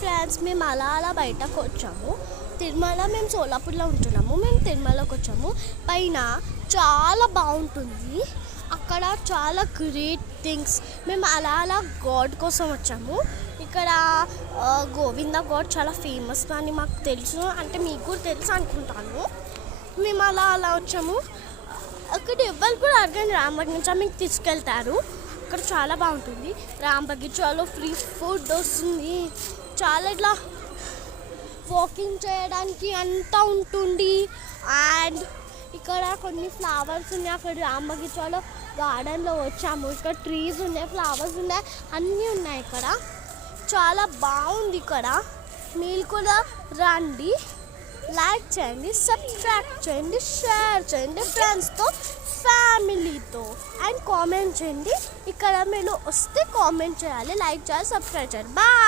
Friends, మేము అలా బయటకు వచ్చాము. తిరుమల మేము సోలాపూర్లో ఉంటున్నాము. మేము తిరుమలకి వచ్చాము. పైన చాలా బాగుంటుంది. అక్కడ చాలా గ్రేట్ థింగ్స్. మేము అలా గాడ్ కోసం వచ్చాము. ఇక్కడ గోవింద గాడ్ చాలా ఫేమస్ అని మాకు తెలుసు, అంటే మీకు కూడా తెలుసు అనుకుంటాను. మేము అలా వచ్చాము. అక్కడ ఎవ్వరు కూడా అడగండి, రామబగీచా మీకు తీసుకెళ్తారు. అక్కడ చాలా బాగుంటుంది. రామబగీచాలో ఫ్రీ ఫుడ్ వస్తుంది. చాలా ఇట్లా వాకింగ్ చేయడానికి అంతా ఉంటుంది. అండ్ ఇక్కడ కొన్ని ఫ్లవర్స్ ఉన్నాయి. అక్కడ రామబగీచాలో గార్డెన్లో వచ్చాము. ఇక్కడ ట్రీస్ ఉన్నాయి, ఫ్లవర్స్ ఉన్నాయి, అన్నీ ఉన్నాయి. ఇక్కడ చాలా బాగుంది. ఇక్కడ మీరు కూడా రండి, లైక్ చేయండి, సబ్స్క్రైబ్ చేయండి, షేర్ చేయండి ఫ్రెండ్స్తో, ఫ్యామిలీతో, అండ్ కామెంట్ చేయండి. ఇక్కడ మీరు వస్తే కామెంట్ చేయాలి, లైక్ చేయాలి, సబ్స్క్రైబ్ చేయాలి. బాయ్.